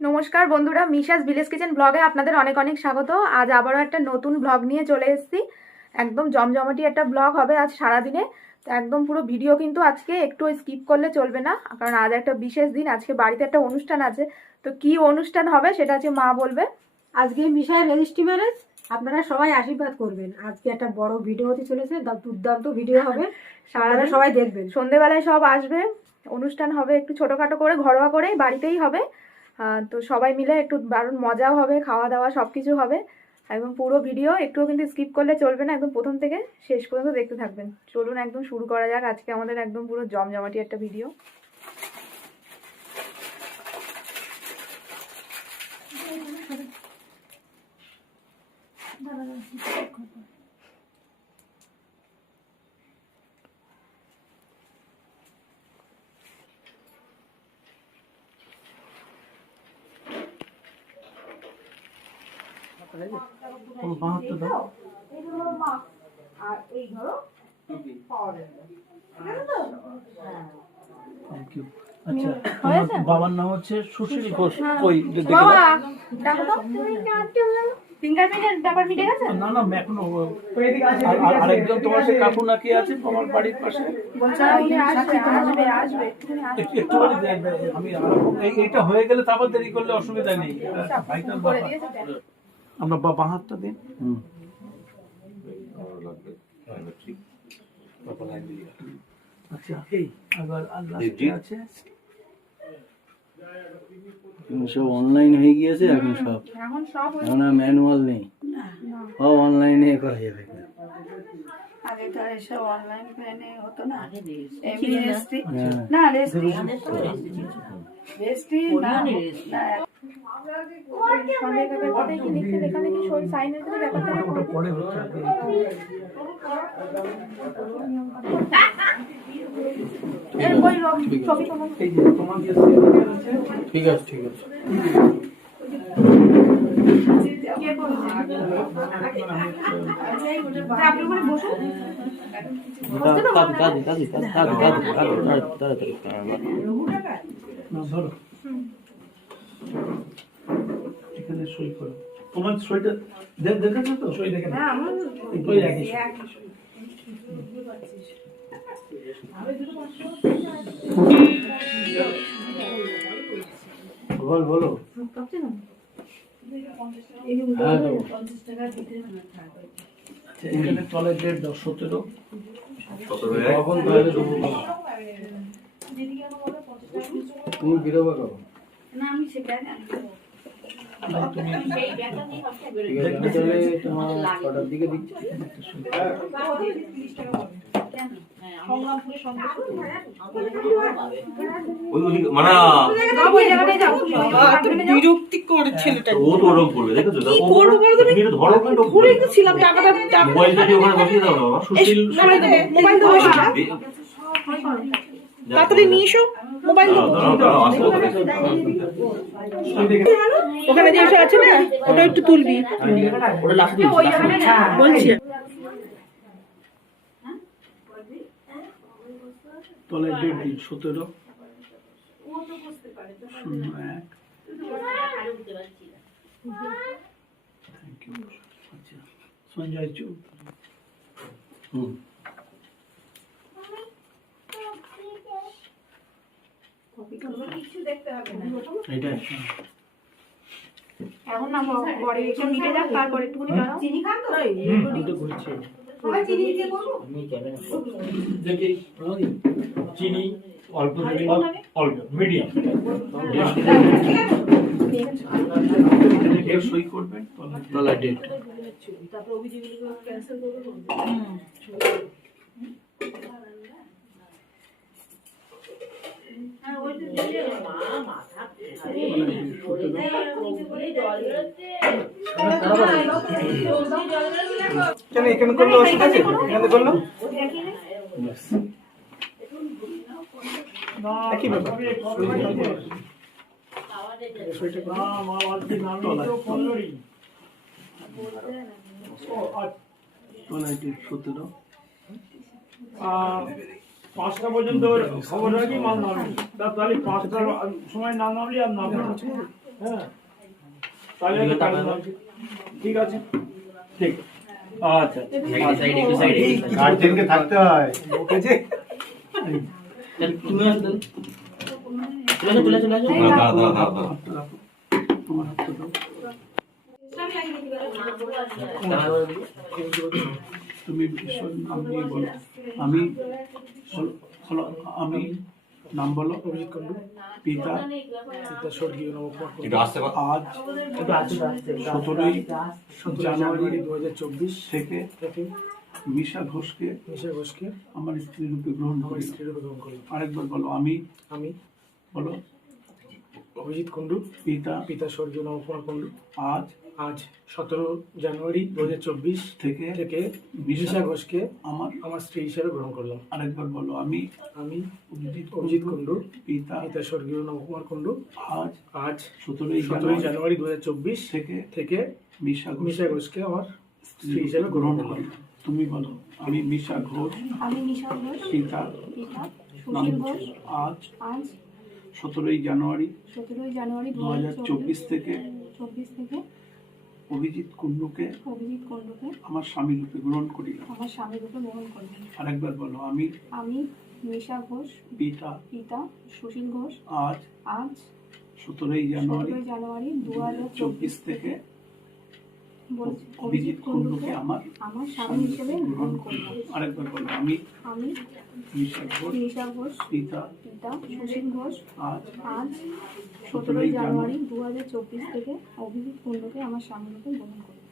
নমস্কার বন্ধুরা, মিশাস village kitchen ব্লগে আপনাদের অনেক অনেক স্বাগত। আজ আবারও একটা নতুন ব্লগ নিয়ে চলে এসেছি। একদম জমজমাটি একটা ব্লগ হবে আজ সারাদিনে। তো একদম পুরো ভিডিও কিন্তু আজকে একটু স্কিপ করলে চলবে না, কারণ আজ একটা বিশেষ দিন। আজকে বাড়িতে একটা অনুষ্ঠান আছে। তো কি অনুষ্ঠান হবে সেটা হচ্ছে মা বলবে। আজকে মিশার রেজিস্ট্রি ম্যারেজ, আপনারা সবাই আশীর্বাদ করবেন। আজকে একটা বড় ভিডিও হতে চলেছে, দুর্দান্ত ভিডিও হবে, সারাদিন সবাই দেখবেন। সন্ধেবেলায় সব আসবে, অনুষ্ঠান হবে একটু ছোটোখাটো করে, ঘরোয়া করেই, বাড়িতেই হবে। তো সবাই মিলে একটু দারুণ মজাও হবে, খাওয়া দাওয়া সব কিছু হবে। একদম পুরো ভিডিও একটুও কিন্তু স্কিপ করলে চলবে না, একদম প্রথম থেকে শেষ পর্যন্ত দেখতে থাকবেন। চলুন একদম শুরু করা যাক আজকে আমাদের একদম পুরো জমজমাটি একটা ভিডিও। বাবার নাম হচ্ছে সুশীল ঘোষ। ফিঙ্গারপ্রিন্টের ব্যাপার মিটে গেছে? না না, এখনো আরেকজন তোমার সে কাকু নাকি আছে তোমার বাড়ির পাশে, আমি এইটা হয়ে গেলে তারপর দেরি করলে অসুবিধা নেই। আমরা বাঁ হাতটা দিন। আচ্ছা, এই আবার আছে সব অনলাইন হয়ে গিয়েছে এখন, এখন আর ম্যানুয়াল নেই, সব অনলাইনে করা যাবে। আগে তো এসব অনলাইন প্ল্যানে হতো না, এমনি রেজিস্ট্রি না, রেজিস্ট্রি না, পরে হচ্ছে। ঠিক আছে ঠিক আছে। এখানে সই করো। তোমার সইটা দেখেছো তো? সই দেখে বলো। এখানে তলের ডেট 17। তুমি বেরোবা কখন? না আমি সেটা ছটার দিকে দিচ্ছি। বিরক্তিকর ছেলেটা, ও তো ওরকম করবে, দেখো তো কি করব বলো তুমি? এটা ধরো কিন্তু ঘুরে গেছিলাম, টাকাটা মোবাইলটা দিয়ে ওখানে বসিয়ে দাও না বাবা, সুশীল মোবাইল দাও, তাড়াতাড়ি নিয়ে এসো মোবাইল দাও। ওখানে যে আছে না, ওটা একটু তুলবি বলছি। তলের ডেট দিন 17/01। Thank you. আচ্ছা, সঞ্জয় চৌধুরী। এখন না বড় একটু মিটে যাক, তারপরে একটুখানি দাঁড়াও। চিনি খান তো? চিনি অল্প অল্প মিডিয়াম সই করবেন তলার ডেট। এখানে করলে অসুবিধা আছে? এখানে করলো একই ব্যাপার। তলাইটের 17। 5টা পর্যন্ত খবর রাখি, মাল নামলি তাহলে 5টার সময় না নামলি আর নামলি হ্যাঁ তাহলে ঠিক আছে ঠিক আচ্ছা গার্জেনকে থাকতে হয় ওকে যে তুমি আসো চলে আসো তোমার হাতটা দাও। তুমি ঈশ্বর নাম নিয়ে বলো। আমি বলো, আমি নাম বলো। অভিজিৎ কুন্ডু, পিতা স্বর্গীয় নবকুমার কুন্ডু। আজ 17ই জানুয়ারি 2024 থেকে মিশা ঘোষকে আমার স্ত্রী রূপে গ্রহণ করি। আরেকবার বলো, আমি বলো অভিজিৎ কুন্ডু, পিতা স্বর্গীয় নবকুমার কুন্ডু আজ 17 জানুয়ারি 2024 থেকে বিশা ঘোষকে আমার স্ত্রী হিসেবে গ্রহণ করলাম। আরেকবার বলো, আমি অভিজিৎ কুন্ডু, পিতা স্বর্গীয় নবকুমার কুন্ডু আজ 17 জানুয়ারি 2024 থেকে মিশা ঘোষকে আমার স্ত্রী হিসেবে গ্রহণ করি। তুমি বলো, আমি মিশা ঘোষ, পিতা সুশীল ঘোষ আজ আজ 17ই জানুয়ারি 2024 থেকে অভিজিৎ কুন্ডুকে আমার স্বামী রূপে গ্রহণ করি। আরেকবার বলো, আমি মিশা ঘোষ, পিতা সুশীল ঘোষ আজ আজ 17ই জানুয়ারি 2024 থেকে অভিজিৎ কুন্ডুকে আমার স্বামী হিসেবে গ্রহণ করলাম। আরেকবার বলো, আমি মিশা ঘোষ, পিতা সুশীল ঘোষ আজ আজ 17 জানুয়ারি 2024 থেকে অভিজিৎ কুন্ডুকে আমার স্বামী রূপে গ্রহণ করলাম।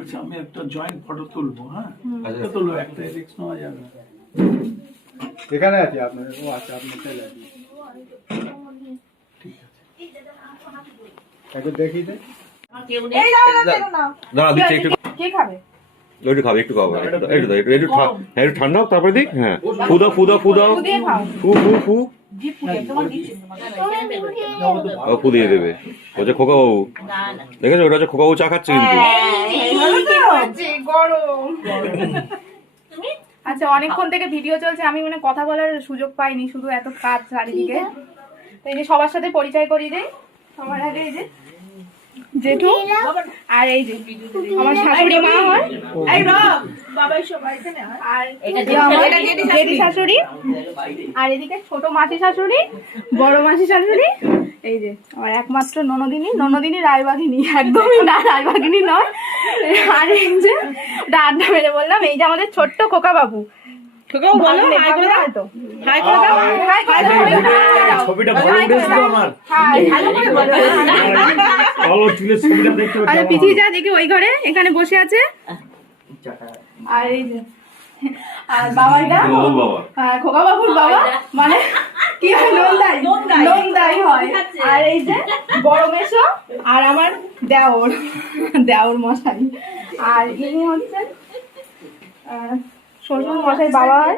আচ্ছা, আমি একটা জয়েন্ট ফটো তুলবো। হ্যাঁ, একটা তুলো, একটা রিস্ক নেওয়া যাবে না। এখানে আছে আপনার, ও আছে আপনার ছেলে। ঠিক আছে, একবার দেখিয়ে দে। কে খাবে? একটু খাবে, একটু খাবে, একটু ঠান্ডা হোক তারপরে দিক। হ্যাঁ, ফুদাও দিয়ে খাও। ফু ফু দিয়ে দেবে। ওটা খোকা বাবু, দেখেছো, ওটা হচ্ছে খোকা বাবু চা খাচ্ছে কিন্তু। আচ্ছা, অনেকক্ষণ থেকে ভিডিও চলছে, আমি মানে কথা বলার সুযোগ পাইনি, শুধু এত কাজ চারিদিকে। তো এই যে সবার সাথে পরিচয় করিয়ে দেই। সবার আগে এই যে জেঠু, আর এই যে আমার শাশুড়ি মা হয়, আর জেঠি শাশুড়ি, আর এদিকে ছোট মাসি শাশুড়ি, বড় মাসি শাশুড়ি, এই যে আমার একমাত্র ননদিনী রায়বাঘিনী, একদমই না রায়বাঘিনী নয়। আর এই যে আড্ডা মেরে বললাম, এই যে আমাদের ছোট্ট খোকা বাবু। পিছিয়ে যা দেখি ওই ঘরে, এখানে বসে আছে। আর এই যে আর বাবাইটা খোকা বাবুর বাবা, মানে কি হয়, নন্দাই হয়। আর এই যে বড় মেশো, আর আমার দেওর মশাই, আর ইনি হচ্ছেন শ্বশুর মশাই বাবা হয়।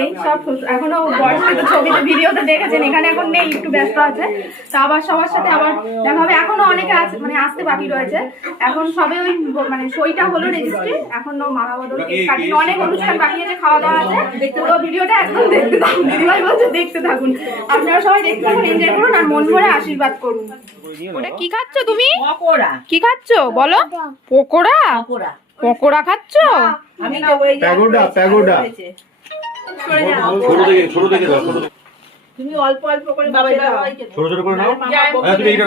এই সব এখনো বয়সে ছবিতে ভিডিওতে দেখেছেন, এখানে এখন নেই, একটু ব্যস্ত আছে। তো আবার সবার সাথে আবার দেখা হবে। এখনো অনেকে আছে, মানে আসতে বাকি রয়েছে। এখন সবে ওই মানে সইটা হলো রেজিস্ট্রি, এখনো মালা বদল, কেক কাটিং, অনেক অনুষ্ঠান বাকি আছে, খাওয়া দাওয়া আছে। পুরো ভিডিওটা একদম দেখতে থাকুন, দিদিভাই বলছে দেখতে থাকুন। আপনারা সবাই দেখতে থাকুন, এনজয় করুন, আর মন ভরে আশীর্বাদ করুন। ওটা কি খাচ্ছ তুমি? কি খাচ্ছ বলো? পকোড়া খাচ্ছ? প্যাগোডা ছোট দেখে দাও, তুমি অল্প করে বাবাই ছোট করে নাও। হ্যাঁ, তুমি এইটা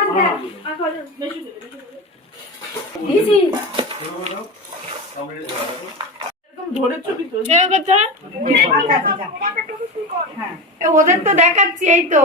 ওদের তো দেখাচ্ছি, এই তো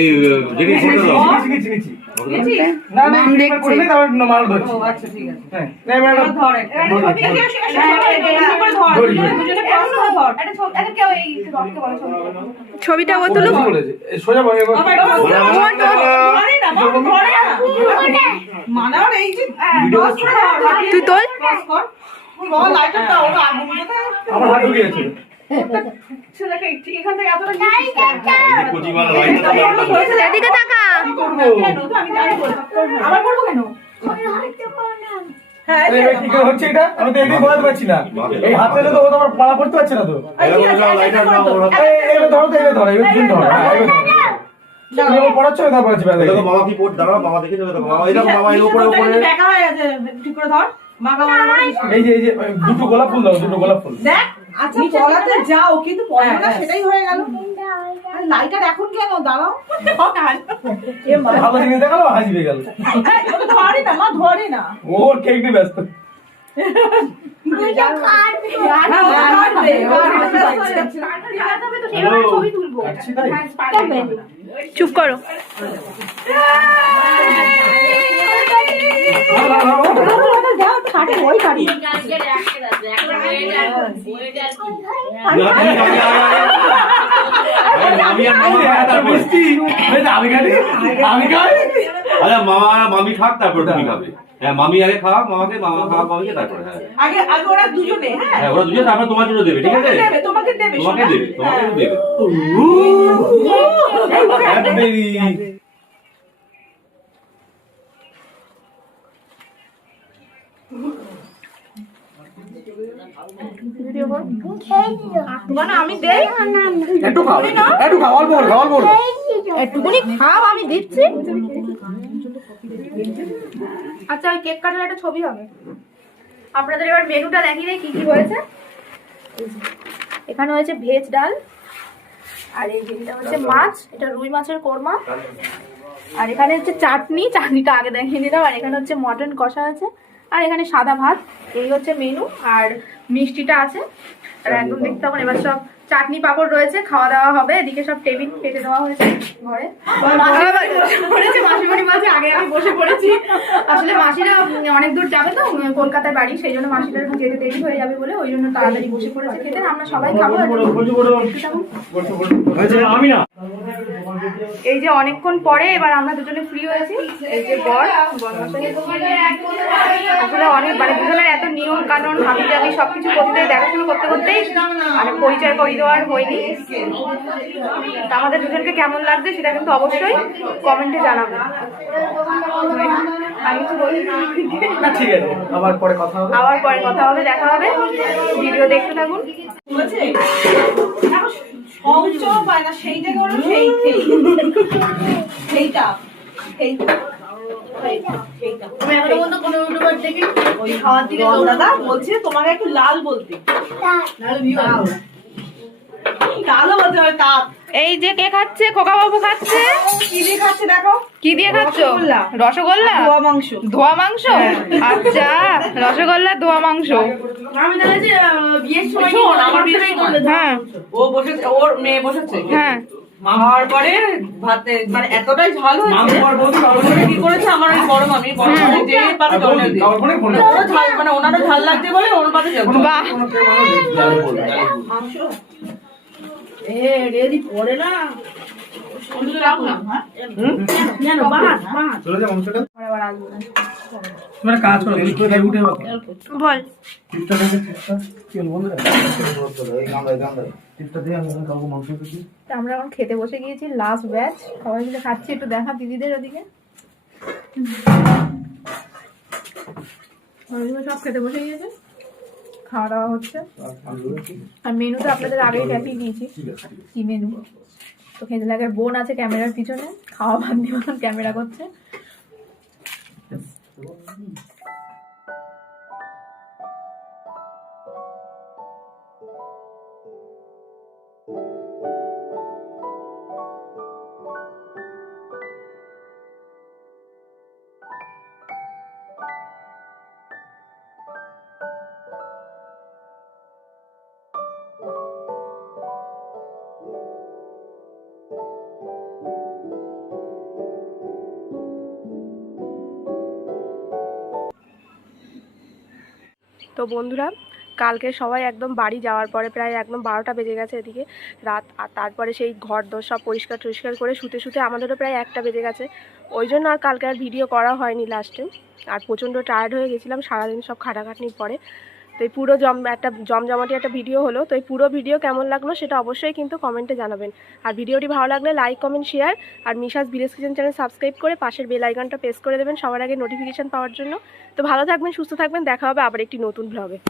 এই জিনিস ফটো দাও। না না একবার করে নেই তারপর মাল ধরছি। আচ্ছা ঠিক আছে হ্যাঁ না এবার একটা ধর ছবিটা ও তুলুক। বলেছে এই সোজা ভাবে তুই তোল। আমার হাত ঢুকে গেছে। এদিকে তাকা। এবার কি করে হচ্ছে এটা? আমি তো এদিকে বোঝাতে পারছি না। এই হাতে তো ও তো আমার পালা পড়তে পারছে না তো। এবার ধরো তো এবার ধরো এবার জুন ধরো। হ্যাঁ এবার ধরো। তুমি আমার পড়াচ্ছ না তারপর আছে ব্যাপারে। দেখো মামা কি পড় দাঁড়াও মামা দেখে যাবে দেখো মামা এই দেখো মামা এর উপরে উপরে দেখা হয়ে গেছে ঠিক করে ধর এই যে দুটো গোলাপ ফুল দাও দুটো গোলাপ ফুল। দেখ আচ্ছা পলাতে যাও কিন্তু পড়বে না সেটাই হয়ে গেল আরে লাইটার এখন কেন দাঁড়াও ভালো জিনিস দেখালো হাসবে গেল। ধরে না মা ধরে না ও কেক নিয়ে ব্যস্ত। চুপ করো। আরে মামা মামি খাক তারপর তুমি খাবে। হ্যাঁ মামি আগে খাওয়া মামাকে মামা খাওয়া মামিকে তারপরে হ্যাঁ আগে আগে ওরা দুজনে হ্যাঁ হ্যাঁ ওরা দুজন তারপর তোমার জন্য দেবে ঠিক আছে তোমাকে দেবে তোমাকে দেবে তোমাকে দেবে আমি দেই একটু খাও একটু খাও অল্প করে খাও অল্প করে। একটুখানি খাও আমি দিচ্ছি। আচ্ছা ওই কেক কাটার একটা ছবি হবে। আপনাদের এবার মেনুটা দেখিয়ে দেয় কি কি হয়েছে। এখানে হয়েছে ভেজ ডাল, আর এই যেটা হচ্ছে মাছ, এটা রুই মাছের কোরমা, আর এখানে হচ্ছে চাটনি, চাটনিটা আগে দেখিয়ে দিলাম, আর এখানে হচ্ছে মটন কষা আছে, আর এখানে সাদা ভাত। এই হচ্ছে মেনু, আর মিষ্টিটা আছে। আর একদম দেখতে পাবেন এবার সব চাটনি পাপড় রয়েছে, খাওয়া দাওয়া হবে। এদিকে সব টেবিল কেটে দেওয়া হয়েছে ঘরে। মাসিমণি মাঝে আগে আমি বসে পড়েছি। আসলে মাসিরা অনেক দূর যাবে তো, কলকাতার বাড়ি, সেই জন্য মাসিরা যেতে দেরি হয়ে যাবে বলে ওই জন্য তাড়াতাড়ি বসে পড়েছে খেতে। আমরা সবাই খাবো। আমি না এই যে অনেকক্ষণ পরে এবার আমরা দুজনে ফ্রি হয়েছি। এই যে বর আসলে অনেক মানে দুজনের এত নিয়ম কানুন হাবি জাবি সবকিছু করতে দেখাশোনা করতে করতেই মানে পরিচয় করিয়ে দেওয়ার হয়নি। তা আমাদের দুজনকে কেমন লাগছে সেটা কিন্তু অবশ্যই কমেন্টে জানাবেন। আমি তো বলি না ঠিক আছে আবার পরে কথা হবে। আবার পরে কথা হবে, দেখা হবে। ভিডিও দেখতে থাকুন। সহজও পায় না সেইটা করো সেইটা দাদা বলছে তোমাকে একটু লাল বলতে লালও বলতে হবে কাপ। এই যে কে খাচ্ছে, খোকা বাবু খাচ্ছে। কি দিয়ে খাচ্ছে দেখো? কি দিয়ে খাচ্ছ? রসগোল্লা, ধোয়া মাংস। ধোয়া মাংস? আচ্ছা, রসগোল্লা ধোয়া মাংস। আমি জানি যে বিয়ের সময় আমার বিয়ের সময় হ্যাঁ ও বসেছে, ওর মেয়ে বসেছে হ্যাঁ খাওয়ার পরে ভাতে মানে এতটাই ঝাল হয়েছে কি করেছে আমার ওই বড় মামি যে পাতে জল দিয়ে ওরা ঝাল মানে ওনারা ঝাল লাগছে বলে ওর পাতে জল। বাহ, রেডি পড়ে না চলে যাও মাংসটা। আবার আসবো না। তোমরা কাজ করো উঠে বল। টিপটা দেখে টিপটা কি হলো বন্ধুরা এই টিপটা দিয়ে আমি কাউকে মাংস দিচ্ছি। তা আমরা এখন খেতে বসে গিয়েছি, লাস্ট ব্যাচ সবাই মিলে খাচ্ছি। একটু দেখা দিদিদের ওদিকে, সব খেতে বসে গিয়েছে, খাওয়া দাওয়া হচ্ছে। আর মেনু তো আপনাদের আগেই দেখিয়ে দিয়েছি কি মেনু। তো খেতে লাগার বোন আছে ক্যামেরার পিছনে, খাওয়া বাদ দিয়ে ক্যামেরা করছে। তো বন্ধুরা কালকে সবাই একদম বাড়ি যাওয়ার পরে প্রায় একদম 12টা বেজে গেছে এদিকে রাত, আর তারপরে সেই ঘর দোর সব পরিষ্কার টরিষ্কার করে শুতে শুতে আমাদেরও প্রায় 1টা বেজে গেছে। ওই জন্য আর কালকে আর ভিডিও করা হয়নি লাস্টে। আর প্রচণ্ড টায়ার্ড হয়ে গেছিলাম সারাদিন সব খাটাখাটনির পরে। তো এই পুরো জমজমাটি একটা ভিডিও হলো। তো এই পুরো ভিডিও কেমন লাগলো সেটা অবশ্যই কিন্তু কমেন্টে জানাবেন। আর ভিডিওটি ভালো লাগলে লাইক কমেন্ট শেয়ার আর মিশাস ভিলেজ কিচেন চ্যানেল সাবস্ক্রাইব করে পাশের বেল আইকনটা প্রেস করে দেবেন সবার আগে নোটিফিকেশান পাওয়ার জন্য। তো ভালো থাকবেন, সুস্থ থাকবেন, দেখা হবে আবার একটি নতুন ব্লগে।